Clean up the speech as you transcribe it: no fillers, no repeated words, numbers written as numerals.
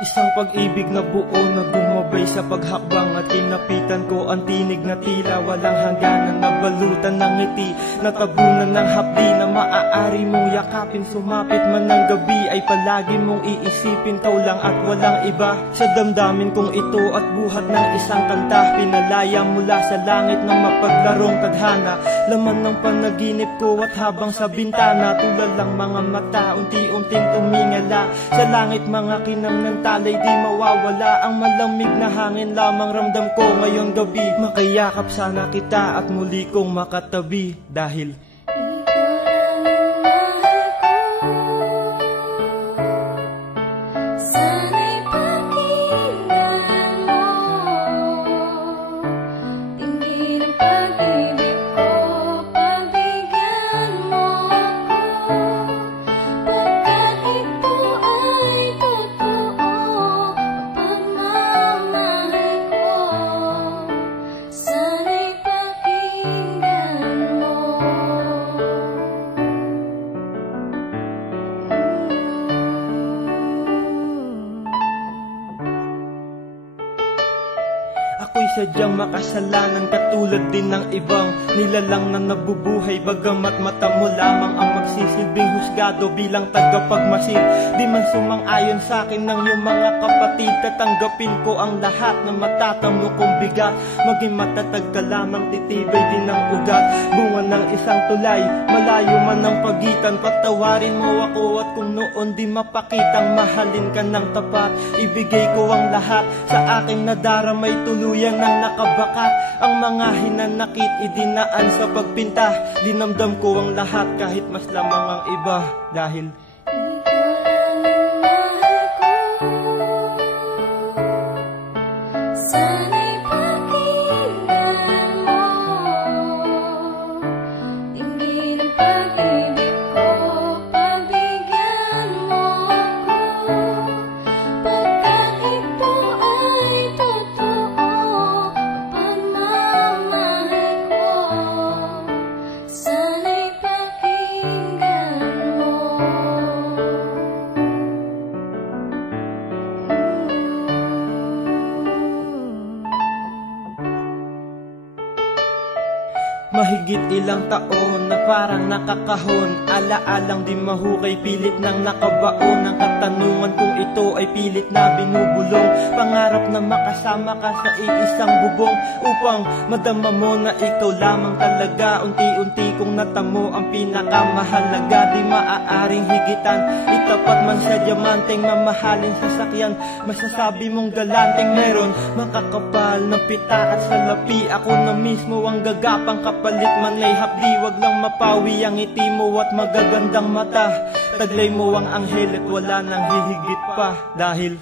Isang pag-ibig na buo na gumabay sa paghakbang at kinapitan ko ang tinig na tila walang hangganan, nabalutan ng ngiti, natabunan ng hapdi na maaari mong yakapin. Sumapit man ng gabi ay palagi mong iisipin, kau lang at walang iba sa damdamin kong ito. At buhat ng isang kanta, pinalaya mula sa langit ng mapaglarong tadhana, laman ng panaginip ko at habang sa bintana, tulad lang mga mata unti-unting tumingala sa langit. Mga kinang ng talay di mawawala, ang malamig na hangin lamang ramdam ko ngayong gabi. Makayakap sana kita at muli kong makatabi, dahil ako'y sadyang makasalanan, katulad din ng ibang nilalang na nabubuhay, bagamat mata mo lamang ang magsisilbing husgado bilang tagapagmasid. Di man sumang-ayon sa akin ng iyong mga kapatid, tatanggapin ko ang lahat na matatamo kong bigat. Maging matatag ka lamang, titibay din ang ugat, bunga ng isang tulay, malayo man ang pagitan. Patawarin mo ako at kung noon di mapakitang mahalin ka ng tapat, ibigay ko ang lahat sa aking nadaramay, tuluyan ng nakabakat. Ang mga hinanakit idinaan sa pagpinta, dinamdam ko ang lahat kahit mas lamang ang iba, dahil mahigit ilang taon na parang nakakahon, alaalang di mahukay, pilit nang nakabaon ang katanungan kung ito ay pilit na binubulong. Pangarap na makasama ka sa iisang bubong upang madama mo na ikaw lamang talaga. Unti-unti kong natamo ang pinakamahalaga, di maaaring higitan, itapat man sa diamanteng mamahaling sasakyan. Masasabi mong galanteng meron makakapal na pita at salapi, ako na mismo ang gagapang kapalit man ay hapdi. Wag lang mapawi ang ngiti mo at magagandang mata, taglay mo ang anghel at wala nang hihigit pa, dahil